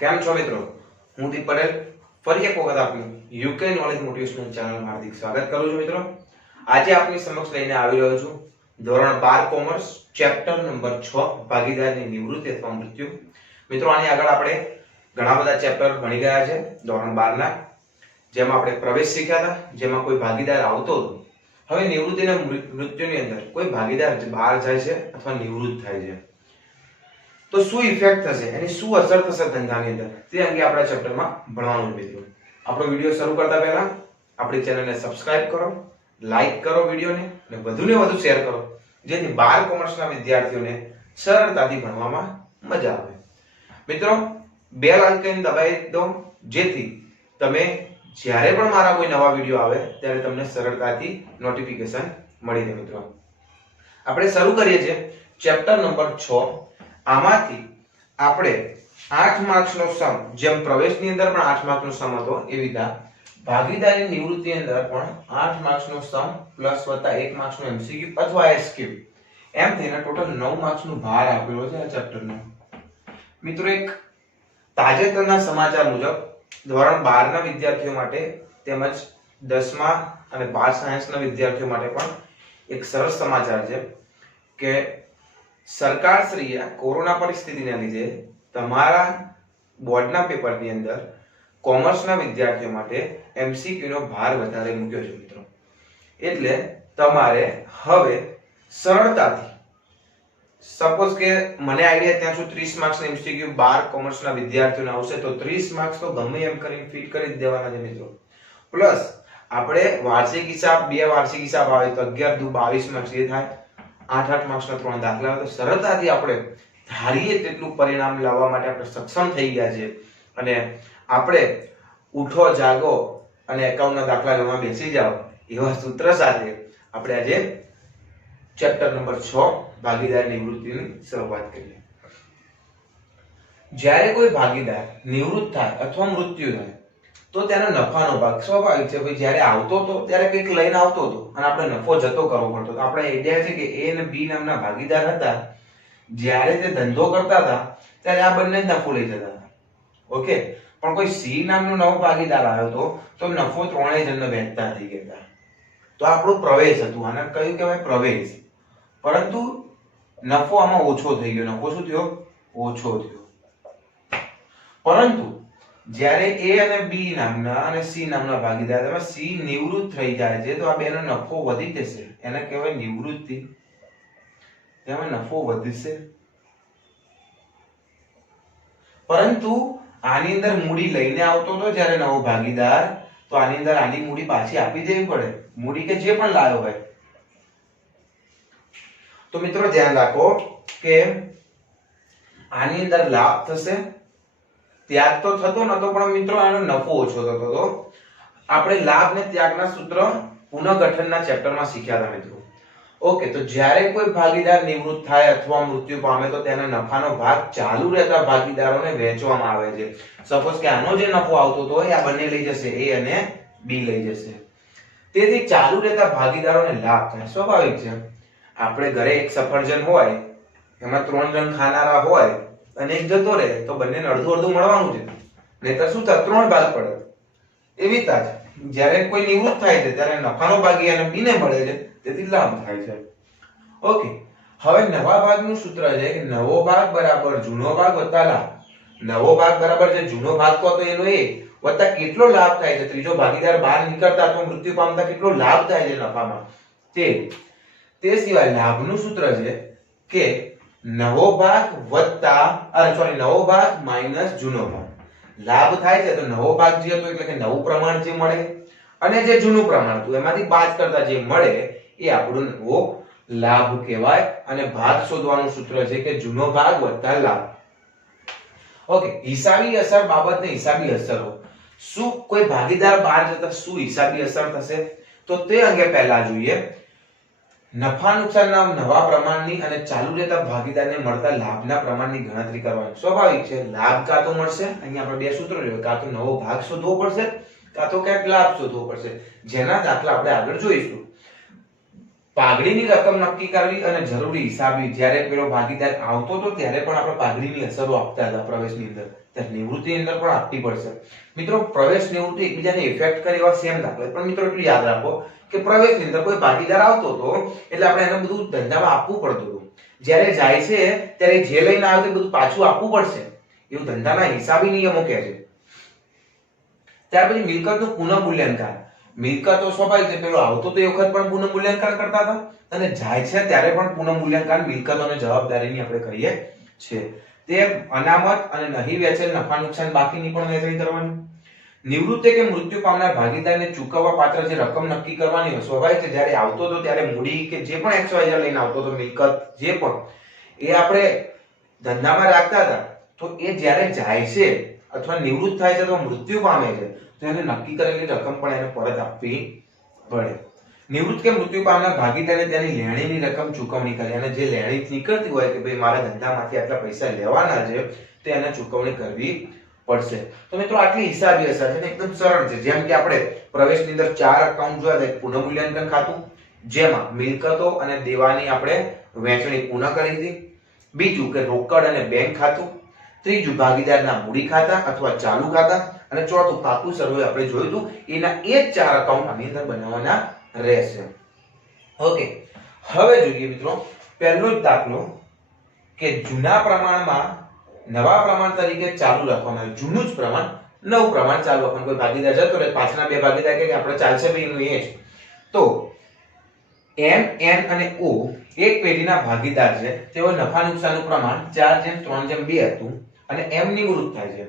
કેમ છો મિત્રો? હું દીપ પટેલ ફરી એક વખત આપનું યુકે નોલેજ મોટિવેશનલ ચેનલમાં હાર્દિક સ્વાગત કરું છું મિત્રો. આજે આપની સમક્ષ લઈને આવી રહ્યો છું ધોરણ 12 કોમર્સ ચેપ્ટર નંબર 6 ભાગીદારની નિવૃત્તિ અથવા મૃત્યુ. મિત્રો આની આગળ આપણે ઘણા બધા ચેપ્ટર ભણી ગયા છે ધોરણ 12 ના, જેમાં આપણે પ્રવેશ શીખ્યા હતા, જેમાં કોઈ ભાગીદાર આવતો હતો. હવે નિવૃત્તિ અને મૃત્યુની અંદર કોઈ ભાગીદાર બહાર જાય છે અથવા નિવૃત્ત થાય છે તો શું ઇફેક્ટ થશે, એની શું અસર થશે ધંધાની અંદર, તે અંગે આપણા ચેપ્ટરમાં ભણવાનું છે મિત્રો. આપણો વિડિયો શરૂ કરતા પહેલા આપણી ચેનલને સબસ્ક્રાઇબ કરો, લાઈક કરો વિડિયોને અને વધુને વધુ શેર કરો, જેથી 12 કોમર્સના વિદ્યાર્થીઓને સરળતાથી ભણવામાં મજા આવે. મિત્રો બેલ આઇકન દબાવી દો, જેથી તમે જ્યારે પણ મારા કોઈ નવા વિડિયો આવે ત્યારે તમને સરળતાથી નોટિફિકેશન મળી રહે. મિત્રો આપણે શરૂ કરીએ છીએ ચેપ્ટર નંબર 6. આમાંથી આપણે 8 માર્ક્સનો સમ, જેમ પ્રવેશની અંદર પણ 8 માર્ક્સનો સમ હતો એવી રીતે ભાગીદારી નિવૃત્તિની અંદર પણ 8 માર્ક્સનો સમ પ્લસ વત્તા 1 માર્ક્સનો એમસીક્યુ અથવા એસક્યુ, એમ થઈને ટોટલ 9 માર્ક્સનો ભાર આપેલો છે આ ચેપ્ટરનો. મિત્રો એક તાજેતરના સમાચાર મુજબ ધોરણ 12 ના વિદ્યાર્થીઓ માટે તેમજ 10મા અને 12 સાયન્સના વિદ્યાર્થીઓ માટે પણ એક સરસ સમાચાર છે કે સરકારશ્રીએ કોરોના પરિસ્થિતિને લીધે તમારા બોર્ડના પેપરની અંદર કોમર્સના વિદ્યાર્થીઓ માટે એમસીક્યુ નો ભાર વધારે મૂક્યો છે મિત્રો. એટલે તમારે હવે સરળતાથી, સપોઝ કે મને આઈડિયા ત્યાં સુધી 30 માર્ક્સના એમસીક્યુ 12 કોમર્સના વિદ્યાર્થીઓને આવશે તો 30 માર્ક્સ તો ગમે એમ કરીને ફિટ કરી જ દેવાના છે મિત્રો. પ્લસ આપણે વાર્ષિક હિસાબ, બે વાર્ષિક હિસાબ આવે તો 11 દુ 22 માર્ક્સ એ થાય. 8 માર્ક્સના 3 દાખલા હોય તો સરળતાથી આપણે ધારીએ તેટલું પરિણામ લાવવા માટે આપણે સક્ષમ થઈ ગયા છે. અને આપણે ઉઠો જાગો અને એકાઉન્ટના દાખલા ગણવા બેસી જાઓ એવા સૂત્ર સાથે આપણે આજે ચેપ્ટર નંબર 6 ભાગીદાર નિવૃત્તિની શરૂઆત કરીએ. જ્યારે કોઈ ભાગીદાર નિવૃત્ત થાય અથવા મૃત્યુ થાય તો તેના નફાનો ભાગ સ્વાભાવિક છે. ભાઈ જ્યારે આવતો હતો ત્યારે કંઈક લઈને આવતો હતો અને આપણે નફો જતો કરવો પડતો. તો આપણે આઈડિયા છે કે એ અને બી નામના ભાગીદાર હતા, જ્યારે તે ધંધો કરતા હતા ત્યારે આ બંને જ નફો લઈ જતા હતા. ઓકે, પણ કોઈ સી નામનો નવો ભાગીદાર આવ્યો તો નફો ત્રણેય જણને વહેંચતા થઈ ગયા હતા. તો આપણું પ્રવેશ હતું, આને કયું કહેવાય? પ્રવેશ. પરંતુ નફો આમાં ઓછો થઈ ગયો. નફો શું થયો? ઓછો થયો. પરંતુ જ્યારે એ અને બી નામના અને સી નામના ભાગીદાર, એમાં સી નિવૃત્ત થઈ જાય છે તો આ બેનો નફો વધી જશે. એને કહેવાય નિવૃત્તિ. તેમાં નફો વધશે. પરંતુ આની અંદર મૂડી લઈને આવતો હતો જ્યારે નવો ભાગીદાર, તો આની અંદર આની મૂડી પાછી આપી દેવી પડે. મૂડી કે જે પણ લાવ્યો હોય. તો મિત્રો ધ્યાન રાખો કે આની અંદર લાભ થશે. ત્યાગ તો થતો નતો, પણ મિત્રો આનો નફો ઓછો થતો હતો. આપણે લાભ ને ત્યાગના સૂત્ર પુનઃગઠનના ચેપ્ટરમાં શીખ્યા હતા મિત્રો. ઓકે, તો જ્યારે કોઈ ભાગીદાર નિવૃત્ત થાય અથવા મૃત્યુ પામે તો તેના નફાનો ભાગ ચાલુ રહેતા ભાગીદારોને વહેંચવામાં આવે છે. સપોઝ કે આનો જે નફો આવતો હતો એ આ બંને લઈ જશે, એ અને બી લઈ જશે. તેથી ચાલુ રહેતા ભાગીદારોને લાભ થાય. સ્વાભાવિક છે. આપણે ઘરે એક સફરજન હોય, એમાં 3 જણ ખાનારા હોય અને એક જતો રહે તો બંનેને અડધું અડધું મળવાનું છે. નહીતર શું થાય? 3 ભાગ પડે. એવી રીતે જ્યારે કોઈ નિવૃત્ત થાય છે ત્યારે નફાનો ભાગ એ અને બી ને મળે છે, તેથી લાભ થાય છે. ઓકે, હવે નવા ભાગનું સૂત્ર છે કે નવો ભાગ બરાબર જૂનો ભાગ વત્તા લાભ. નવો ભાગ બરાબર છે જૂનો ભાગ તો એનો એ વત્તા કેટલો લાભ થાય છે, ત્રીજો ભાગીદાર બહાર નીકળતા અથવા મૃત્યુ પામતા કેટલો લાભ થાય છે નફામાં, તે સિવાય લાભનું સૂત્ર છે કે નવો ભાગ નવો ભાગ માઈનસ જૂનો ભાગ. લાભ થાય છે તો નવો ભાગ જે હતો એટલે કે નવું પ્રમાણ જે મળે અને જે જૂનું પ્રમાણ હતું એમાંથી બાદ કરતા જે મળે એ આપણો નવો લાભ કહેવાય. અને ભાગ શોધવાનું સૂત્ર છે કે જૂનો ભાગ વત્તા લાભ. ઓકે, હિસાબી અસર બાબતની હિસાબી અસરો. શું કોઈ ભાગીદાર બહાર જતા શું હિસાબી અસર થશે તો તે અંગે પહેલા જોઈએ. નફા નુકસાનના નવા પ્રમાણની અને ચાલુ રહેતા ભાગીદારને મળતા લાભના પ્રમાણની ગણતરી કરવાની. સ્વાભાવિક છે, લાભ કાં તો મળશે, અહીંયા આપણે બે સૂત્રો જોઈએ, કાં તો નવો ભાગ શોધવો પડશે, કાં તો ક્યાંક લાભ શોધવો પડશે, જેના દાખલા આપણે આગળ જોઈશું. પાઘડીની રકમ નક્કી કરવી અને જરૂરી હિસાબી જ્યારે પેલો ભાગીદાર આવતો તો ત્યારે પણ આપણે પાઘડીની અસરો આપતા હતા પ્રવેશની અંદર, ત્યારે નિવૃત્તિની અંદર પણ આપવી પડશે. મિત્રો પ્રવેશ નિવૃત્તિ એકબીજાને ઇફેક્ટ કરે એવા સેમ દાખલા, પણ મિત્રો એટલું યાદ રાખો કે પ્રવેશની અંદર કોઈ ભાગીદાર આવતો હતો એટલે આપણે એને બધું ધંધામાં આપવું પડતું હતું. જ્યારે જાય છે ત્યારે જે લઈને આવે તે બધું પાછું આપવું પડશે, એવું ધંધાના હિસાબી નિયમો કહે છે. ત્યાર પછી મિલકતનું પુનઃ મૂલ્યાંકન. મિલકતો સ્વાભાવિક છે, પેલો આવતો તો એ વખત પણ પુનઃ મૂલ્યાંકન કરતા હતા અને જાય છે ત્યારે પણ પુનઃ મૂલ્યાંકન મિલકતો અને જવાબદારીની આપણે કરીએ છીએ. તે અનામત અને નહીં વેચેલ નફા નુકસાન બાકીની પણ વહેંચણી કરવાની. નિવૃત્તિ કે મૃત્યુ પામનાર ભાગીદારને ચૂકવવા પાત્ર જે રકમ નક્કી કરવાની હોય, સ્વાભાવિક છે જ્યારે આવતો તો ત્યારે મૂડી કે જે પણ XYZ લઈને આવતો તો મિલકત જે પણ એ આપણે ધંધામાં રાખતા હતા, તો એ જ્યારે જાય છે અથવા નિવૃત્ત થાય છે અથવા મૃત્યુ પામે છે તો એને નક્કી કરેલી રકમ પણ એને પરત આપવી પડે. નિવૃત્ત કે મૃત્યુ પામનાર ભાગીદારે તેની લેણીની રકમ ચૂકવણી કરી અને જે લેણી નીકળતી હોય કે ભાઈ મારા ધંધામાંથી આટલા પૈસા લેવાના છે તો એને ચૂકવણી કરવી પડશે. તો મિત્રો આટલી હિસાબી અસર છે ને એકદમ સરળ છે. જેમ કે આપણે પ્રવેશની અંદર 4 એકાઉન્ટ જોયા હતા, પુનઃ મૂલ્યાંકન ખાતું જેમાં મિલકતો અને દેવાની આપણે વહેંચણી પુનઃ કરી દીધી. બીજું કે રોકડ અને બેંક ખાતું. ત્રીજું ભાગીદારના મૂડી ખાતા અથવા ચાલુ ખાતા અને ચોથું પાકું સર્વે આપણે જોયું હતું. એના એ જ 4 એકાઉન્ટ આની અંદર બનાવવાના રહેશે. ઓકે, હવે જોઈએ મિત્રો પહેલો જ દાખલો કે જૂના પ્રમાણમાં નવા પ્રમાણ તરીકે ચાલુ રાખવામાં આવે. જૂનું જ પ્રમાણ નવું પ્રમાણ ચાલુ રાખવાનું. કોઈ ભાગીદાર જતો રહે, પાછળના બે ભાગીદાર કે આપણે ચાલશે ભાઈ એનું એ જ. તો M, N અને O એક પેઢીના ભાગીદાર છે. તેઓ નફા નુકસાનનું પ્રમાણ 4:3:2 હતું અને M નિવૃત્ત થાય છે.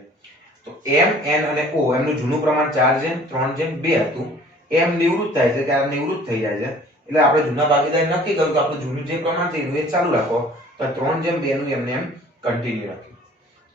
તો M, N અને O એમનું જૂનું પ્રમાણ 4:3:2 હતું. M નિવૃત્ત થાય છે, ત્યારે નિવૃત્ત થઈ જાય છે. એટલે આપણે જૂના ભાગીદાર નક્કી કર્યું કે આપણે જૂનું જે પ્રમાણ છે એનું એ ચાલુ રાખો. તો 3:2 નું એમને એમ કન્ટિન્યુ રાખ્યું.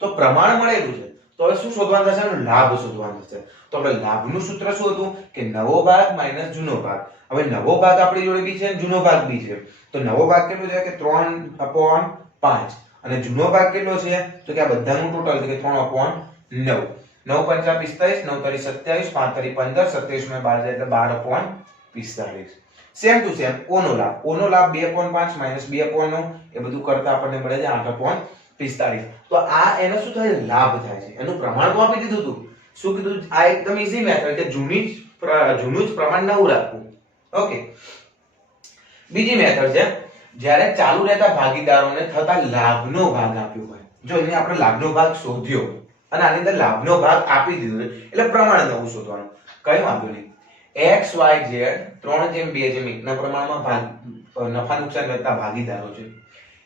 તો પ્રમાણ મળેલું છે. તો હવે શું શોધવાનું થશે? લાભ શોધવાનો થશે. તો આપણે લાભનું સૂત્ર શું હતું કે નવો ભાગ માઈનસ જૂનો ભાગ. હવે નવો ભાગ આપણી જોડે બી છે, જૂનો ભાગ બી છે. તો નવો ભાગ કેટલો છે કે 3/5 અને જૂનો ભાગ કેટલો છે તો કે આ બધાનું ટોટલ છે કે 3/9. 9 × 5 = 45, 27, 5 × 15, 27 × 12 એટલે 12/45. સેમ ટુ સેમ O નો લાભ. O નો લાભ 2/5 માઈનસ 2/9 એ બધું કરતા આપણને મળે છે 8/45. તો આ એનો શું થાય? લાભ થાય છે. એનું પ્રમાણ તો આપી દીધું હતું. શું કીધું? આ એકદમ ઈઝી મેથડ કે જૂનું જ પ્રમાણ નવું રાખવું. ઓકે, બીજી મેથડ છે જ્યારે ચાલુ રહેતા ભાગીદારોને થતા લાભનો ભાગ આપ્યો હોય. જો અહીંયા આપણે લાભનો ભાગ શોધ્યો અને આની અંદર લાભનો ભાગ આપી દીધો એટલે પ્રમાણ નવું શોધવાનું. કઈ વાંધો નહીં. X, Y, Z 3:2:1 ના પ્રમાણમાં ભાગ નફા નુકસાન કરતા ભાગીદારો છે.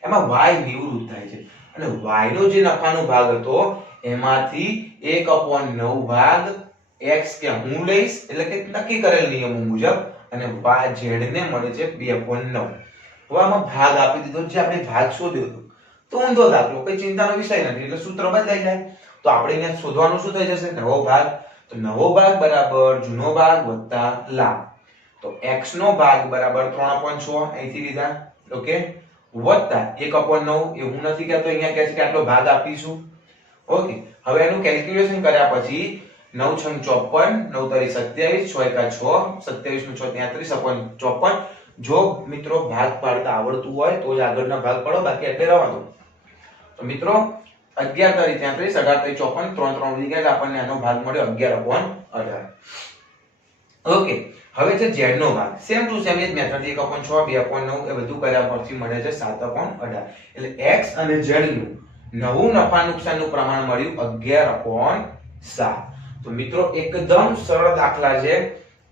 એમાં Y નિવૃત્ત થાય છે અને Y નો જે નફાનો ભાગ હતો એમાંથી 1/9 ભાગ X કે હું લઈશ એટલે કે નક્કી કરેલ નિયમો મુજબ અને Y Z ને મળે છે 2/9. હવે આમાં ભાગ આપી દીધો જે આપણે ભાગ શોધ્યો હતો. તો ઊંધો દાખલો, કોઈ ચિંતાનો વિષય નથી એટલે સૂત્ર બદલાઈ જાય. તો આપણે અહીંયા શોધવાનું શું થઈ જશે? નવો ભાગ. તો નવો ભાગ બરાબર જૂનો ભાગ વત્તા લાભ. તો x નો ભાગ બરાબર 3/6 અહીંથી લીધા. ઓકે, વત્તા 1/9 એ હું નથી કહેતો, અહીંયા કહે છે કે આટલો ભાગ આપીશું. ઓકે, હવે એનું કેલ્ક્યુલેશન કર્યા પછી 9 × 54, 9 × 27, 6 × 6, 27 × 6 = 34. જો મિત્રો ભાગ પાડતા આવડતું હોય તો જ આગળના ભાગ પાડો, બાકી એટલે રહેવા દો. તો મિત્રો 11 × 33, 18 × 54, 3 3 વધી ગયા, આપણને આનો ભાગ મળ્યો 11/18. ઓકે, હવે છે z નો ભાગ. સેમ ટુ સેમ એ જ મેથડ 1/6, 2/9 એ બધું કર્યા પછી મળે છે 7/18. એટલે x અને z નું નવું નફા નુકસાનનું પ્રમાણ મળ્યું 11/7. તો મિત્રો એકદમ સરળ દાખલા છે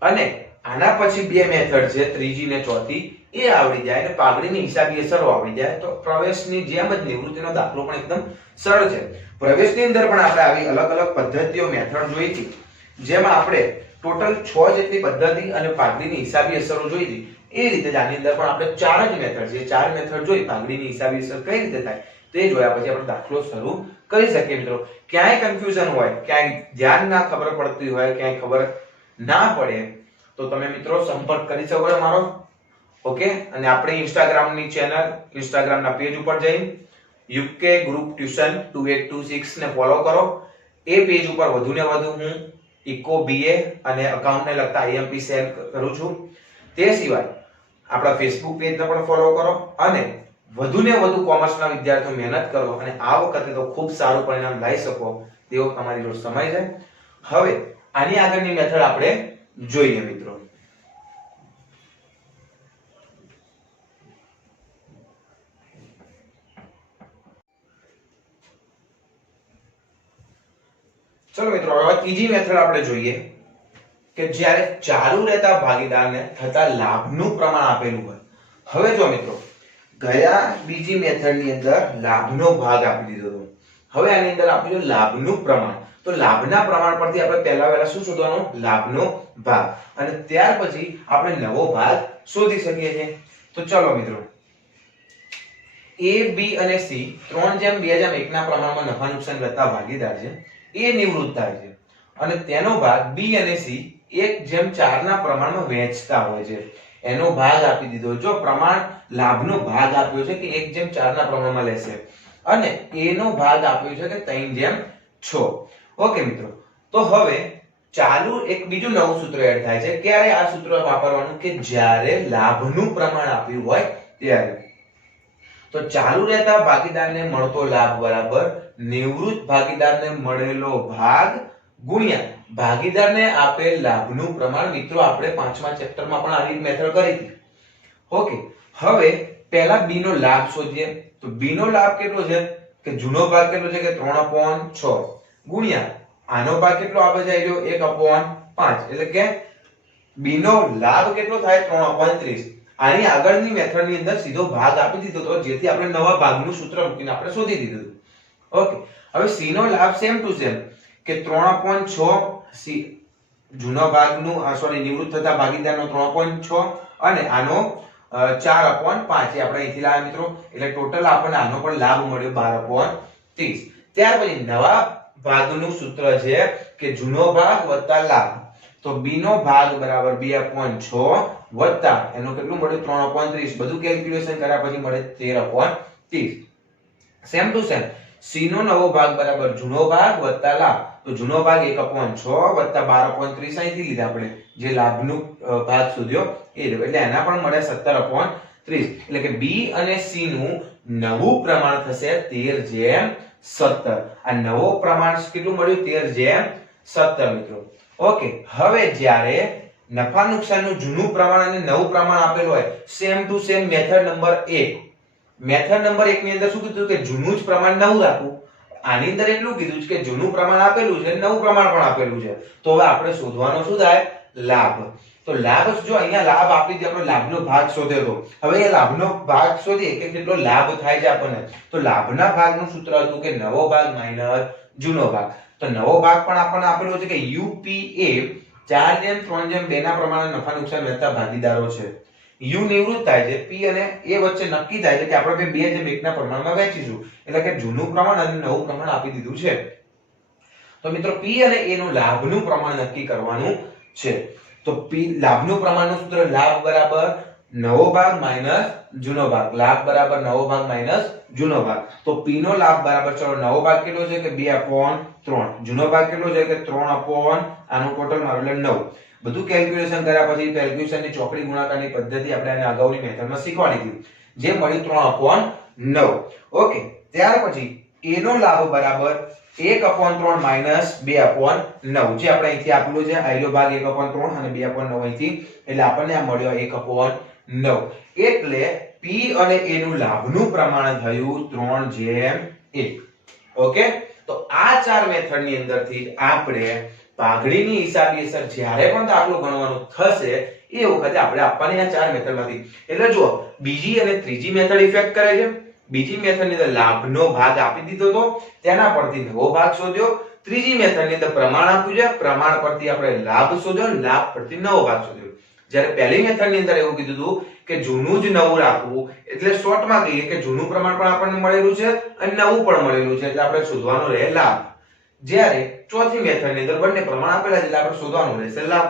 અને આના પછી બે મેથડ છે, ત્રીજી ને ચોથી, એ આવડી જાય અને પાઘડીની હિસાબી અસરો આવડી જાય તો પ્રવેશની જેમ જ નિવૃત્તિનો દાખલો પણ એકદમ સરળ છે. પ્રવેશની અંદર પણ આપણે આવી અલગ અલગ પદ્ધતિઓ મેથડ જોઈ હતી, જેમાં આપણે ટોટલ 6 જેટલી પદ્ધતિ અને પાઘડીની હિસાબી અસરો જોઈ હતી. એ રીતે જ આની અંદર પણ આપણે 4 જ મેથડ છે, 4 મેથડ જોઈ પાઘડીની હિસાબી અસર કઈ રીતે થાય તે જોયા પછી આપણે દાખલો શરૂ કરી શકીએ. મિત્રો ક્યાંય કન્ફ્યુઝન હોય, ક્યાંય ધ્યાન ના ખબર પડતી હોય, ક્યાંય ખબર ના પડે તો તમે મિત્રો સંપર્ક કરી શકો છો મારો. ઓકે, અને આપણી ઇન્સ્ટાગ્રામની ચેનલ, ઇન્સ્ટાગ્રામના પેજ ઉપર જઈને UK ગ્રુપ ટ્યુશન 2826 ને ફોલો કરો. એ પેજ ઉપર વધુ ને વધુ હું ઇકો BA અને અકાઉન્ટને લગતા IMP શેર કરું છું. તે સિવાય આપણા ફેસબુક પેજને પણ ફોલો કરો અને વધુને વધુ કોમર્સના વિદ્યાર્થીઓ મહેનત કરો અને આ વખતે તો ખૂબ સારું પરિણામ લાવી શકો તેવો તમારી જોડે સમય છે. હવે આની આગળની મેથડ આપણે જોઈએ મિત્રો. ચલો મિત્રો હવે ત્રીજી મેથડ આપણે જોઈએ કે જ્યારે ચાલુ રહેતા ભાગીદારને થતા લાભનું પ્રમાણ આપેલું હોય. હવે જો મિત્રો ગયા બીજી મેથડની અંદર લાભનો ભાગ આપી દીધો હતો. હવે આની અંદર આપ્યું છે લાભનું પ્રમાણ. તો લાભના પ્રમાણ પરથી આપણે પહેલા શું શોધવાનું? લાભનો ભાગ. અને ત્યાર પછી આપણે નવો ભાગ શોધી શકીએ છીએ. તો ચલો મિત્રો A, B અને C 3:2:1 ના પ્રમાણમાં નફા નુકસાન કરતા ભાગીદાર છે. A નિવૃત્ત થાય છે અને તેનો ભાગ B અને C 1:4 ના પ્રમાણમાં વહેંચતા હોય છે. એનો ભાગ આપી દીધો. જો પ્રમાણ લાભનો ભાગ આપ્યો છે કે 1:4 ના પ્રમાણમાં લેશે અને A નો ભાગ આપ્યો છે કે 3:6. ઓકે મિત્રો. તો હવે ચાલુ એક બીજું નવું સૂત્ર એડ થાય છે. ક્યારે આ સૂત્ર વાપરવાનું? કે જ્યારે લાભનું પ્રમાણ આપ્યું હોય ત્યારે. તો ચાલુ રહેતા ભાગીદારને મળતો લાભ બરાબર નિવૃત્ત ભાગીદારને મળેલો ભાગ ગુણ્યા ભાગીદારને આપેલ લાભનું પ્રમાણ. મિત્રો આપણે 5મા ચેપ્ટરમાં પણ આવી મેથડ કરી હતી. ઓકે. હવે પહેલા B નો લાભ શોધીએ. તો B નો લાભ કેટલો છે? કે જૂનો ભાગ કેટલો છે? કે 3/6 ગુણ્યા આનો ભાગ કેટલો આવે છે? 1/5. એટલે કે B નો લાભ કેટલો થાય? 3/30. આની આગળની મેથડની અંદર સીધો ભાગ આપી દીધો તો જેથી આપણે નવા ભાગનું સૂત્ર મૂકીને આપણે શોધી દીધું. ઓકે. હવે C નો લાભ સેમ ટુ સેમ કે 3/6 C જૂનો ભાગનું નિવૃત્ત થતા ભાગીદારનો 3/6 અને આનો 4/5 એ આપણે અહીંથી લાવ્યા મિત્રો. એટલે ટોટલ આપણને આનો પણ લાભ મળ્યો 12/30. ત્યાર પછી નવા ભાગનું સૂત્ર છે કે જૂનો ભાગ વત્તા લાભ. તો B નો ભાગ બરાબર 2/6 વત્તા એનો કેટલું મળ્યું? 3/30. બધું કેલ્ક્યુલેશન કર્યા પછી મળે 13/30. સેમ ટુ સેમ C નો નવો ભાગ બરાબર જૂનો ભાગ વત્તા લાભ. તો જૂનો ભાગ 1/6 વત્તા 12/30 અહીંથી લીધા આપણે જે લાભનું ભાગ શોધ્યો એ રહ્યો. એટલે એના પણ મળે 17/30. એટલે કે B અને C નું નવું પ્રમાણ થશે 13:17. આ નવો પ્રમાણ કેટલું મળ્યું? 13:17 મિત્રો. ઓકે. હવે જ્યારે નફા નુકસાનનું જૂનું પ્રમાણ અને નવું પ્રમાણ આપેલું હોય same to same method number 1. Method number 1 ની અંદર શું કીધું? કે જૂનું જ પ્રમાણ નવું રાખવું. આની અંદર એટલું કીધું કે જૂનું પ્રમાણ આપેલું છે, નવું પ્રમાણ પણ આપેલું છે. તો હવે આપણે શોધવાનો શું થાય? લાભ. તો લાભ જો અહીંયા લાભ આપી દે, આપણે લાભનો ભાગ શોધ્યો તો હવે એ લાભનો ભાગ શોધીએ કે કેટલો લાભ થાય છે આપણને. તો લાભના ભાગનું સૂત્ર હતું કે નવો ભાગ માઈનસ જૂનો ભાગ. તો નવો ભાગ પણ આપણને આપેલો છે કે UPA 4:3:2 ના પ્રમાણે નફા નુકસાન વહેંચતા ભાગીદારો છે. U નિવૃત્ત થાય છે, P અને A વચ્ચે નક્કી થાય છે કે આપણે 2:1 ના પ્રમાણમાં વહેંચીશું. એટલે કે જૂનું પ્રમાણ અને નવું પ્રમાણ આપી દીધું છે. તો મિત્રો P અને A નું લાભનું પ્રમાણ નક્કી કરવાનું છે. તો P લાભનું પ્રમાણનું સૂત્ર લાભ બરાબર નવો ભાગ માઈનસ જૂનો ભાગ. લાભ બરાબર નવો ભાગ માઈનસ જૂનો ભાગ. તો P નો લાભ બરાબર ચલો નવો ભાગ કેટલો છે? કે 2/3. જૂનો ભાગ કેટલો છે? કે 3/ આનું ટોટલ મારો એટલે 9. બધું કેલ્ક્યુલેશન કર્યા પછી કેલ્ક્યુલેશનની ચોકડી ગુણાકારની પદ્ધતિ આપણે આને અગાઉની મેથડમાં શીખવાડી હતી જે મળી 3/9. ઓકે. ત્યાર પછી A નો લાભ બરાબર 1/3 માઈનસ 2/9 જે આપણે અહીંથી આપેલું છે. આયલો ભાગ 1/3 અને 2/9 અહીંથી એટલે આપણને આ મળ્યો 1/9. એટલે P અને A નું લાભનું પ્રમાણ થયું 3:1. ઓકે. તો આ ચાર મેથડની અંદરથી આપણે પાઘડીની હિસાબી અસર જ્યારે પણ દાખલો ગણવાનો થશે એ વખતે આપણે આપવાની આ ચાર મેથડમાંથી. એટલે જો બીજી અને ત્રીજી મેથડ ઇફેક્ટ કરે છે. બીજી મેથડની અંદર લાભનો ભાગ આપી દીધો તો તેના પરથી નવો ભાગ શોધ્યો. ત્રીજી મેથડની અંદર પ્રમાણ આપ્યું છે, પ્રમાણ પરથી આપણે લાભ શોધ્યો, લાભ પરથી નવો ભાગ શોધ્યો. જ્યારે પહેલી મેથડની અંદર એવું કીધું હતું કે જૂનું જ નવું રાખવું. એટલે શોર્ટમાં કહીએ કે જૂનું પ્રમાણ પણ આપણને મળેલું છે અને નવું પણ મળેલું છે એટલે આપણે શોધવાનો રહે લાભ. જ્યારે ચોથી મેથડની અંદર બંને પ્રમાણ આપેલા છે એટલે આપણે શોધવાનું રહેશે લાભ.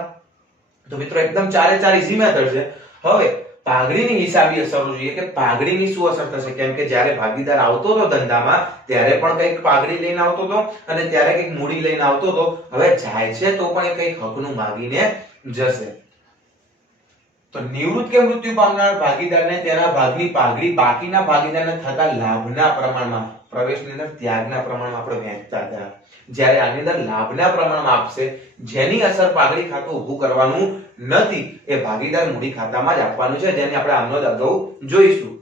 તો મિત્રો એકદમ ચારે ચાર ઈઝી મેથડ છે. હવે પાઘડીની હિસાબી અસરો જોઈએ કે પાઘડીની શું અસર થશે. કેમ કે જ્યારે ભાગીદાર આવતો હતો ધંધામાં ત્યારે પણ કંઈક પાઘડી લઈને આવતો હતો અને ત્યારે કંઈક મૂડી લઈને આવતો હતો. હવે જાય છે તો પણ એ કંઈક હકનું માગીને જશે. તો નિવૃત્ત કે મૃત્યુ પામનાર ભાગીદારને તેના ભાગની પાઘડી બાકીના ભાગીદારને થતા લાભના પ્રમાણમાં, પ્રવેશની અંદર ત્યાગના પ્રમાણમાં આપણે વહેંચતા હતા. જ્યારે આની અંદર લાભના પ્રમાણમાં આપશે, જેની અસર પાઘડી ખાતું ઊભું કરવાનું નથી, એ ભાગીદાર મૂડી ખાતામાં જ આપવાનું છે, જેને આપણે આમનો અગાઉ જોઈશું.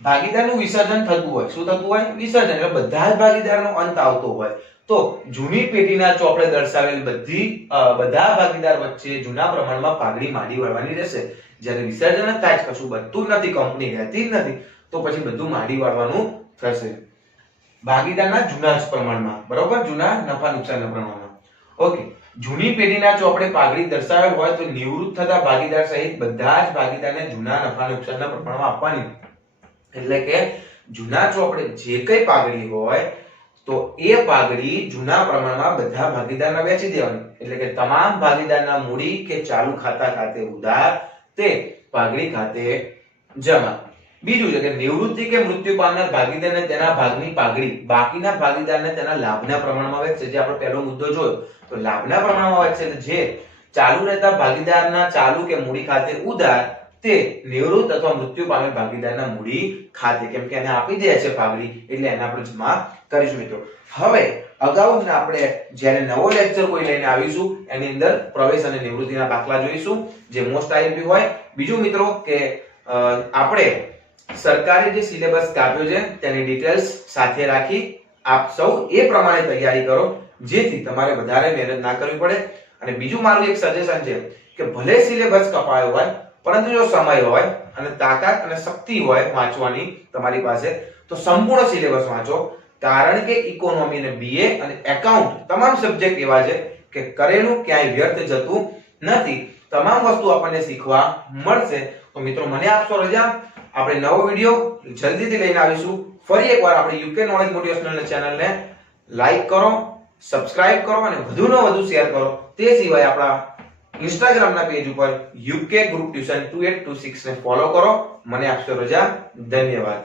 ભાગીદારનું વિસર્જન થતું હોય, શું થતું હોય? વિસર્જન. એટલે બધા જ ભાગીદારનો અંત આવતો હોય. તો જૂની પેઢીના ચોપડે દર્શાવેલ બધા ભાગીદાર વચ્ચે જૂના પ્રમાણમાં પાઘડી માંડી વાળવાની રહેશે. જ્યારે વિસર્જન જ થાય, કશું બનતું જ નથી, કંપની રહેતી જ નથી, તો પછી બધું માંડી વાળવાનું થશે. ભાગીદારના જૂના જ પ્રમાણમાં, બરોબર, જૂના નફા નુકસાનના પ્રમાણમાં. ઓકે, જૂની પેઢીના ચોપડે પાઘડી દર્શાવેલ હોય તો નિવૃત્ત થતા ભાગીદાર સહિત બધા જ ભાગીદારને જૂના નફા નુકસાનના પ્રમાણમાં આપવાની. એટલે કે જૂના ચોપડે જે કઈ પાઘડી હોય તો એ પાઘડી જૂના પ્રમાણમાં બધા ભાગીદારને વેચી દેવાની. એટલે કે તમામ ભાગીદારના મૂડી કે ચાલુ ખાતા ખાતે ઉધાર, તે પાઘડી ખાતે જમા. બીજું છે કે નિવૃત્તિ કે મૃત્યુ પામનાર ભાગીદારને તેના ભાગની પાઘડી બાકીના ભાગીદારને તેના લાભના પ્રમાણમાં વેચશે. જે આપણે પહેલો મુદ્દો જોયો, તો લાભના પ્રમાણમાં વેચશે, જે ચાલુ રહેતા ભાગીદારના ચાલુ કે મૂડી ખાતે ઉધાર, તે નિવૃત્ત અથવા મૃત્યુ પામેલ ભાગીદારના મૂડી ખાતે, કેમ કે એને આપી દે છે પાઘડી, એટલે એને આપણે જમા કરીશું મિત્રો. હવે અગાઉ આપણે જ્યારે નવો લેક્ચર કોઈ લઈને આવીશું, એની અંદર પ્રવેશ અને નિવૃત્તિના દાખલા જોઈશું, જે મોસ્ટ આઈએમપી હોય. બીજું મિત્રો કે આપણે સરકારે જે સિલેબસ કાપ્યો છે તેની ડિટેલ્સ સાથે રાખી આપ સૌ એ પ્રમાણે તૈયારી કરો, જેથી તમારે વધારે મહેનત ના કરવી પડે. અને બીજું મારું એક સજેશન છે કે ભલે સિલેબસ કપાયો હોય, પરંતુ જો સમય હોય અને તાકાત અને શક્તિ હોય વાંચવાની તમારી પાસે, તો સંપૂર્ણ સિલેબસ વાંચો. કારણ કે ઇકોનોમી અને બીએ અને એકાઉન્ટ તમામ સબ્જેક્ટ એવા છે કે કરેલું ક્યાંય વ્યર્થ જતું નથી. તમામ વસ્તુ આપણને શીખવા મળશે. તો મિત્રો મને આપશો રજા. આપણે નવો વિડિયો જલ્દીથી લઈને આવીશું. ફરી એકવાર આપણે યુકે નોલેજ મોટિવેશનલ ચેનલને લાઈક કરો, સબસ્ક્રાઇબ કરો અને વધુને વધુ શેર કરો. તે સિવાય આપણા ઇન્સ્ટાગ્રામના પેજ ઉપર UK ગ્રુપ ટ્યુશન 2826 ને ફોલો કરો. મને આપશો રજા. ધન્યવાદ.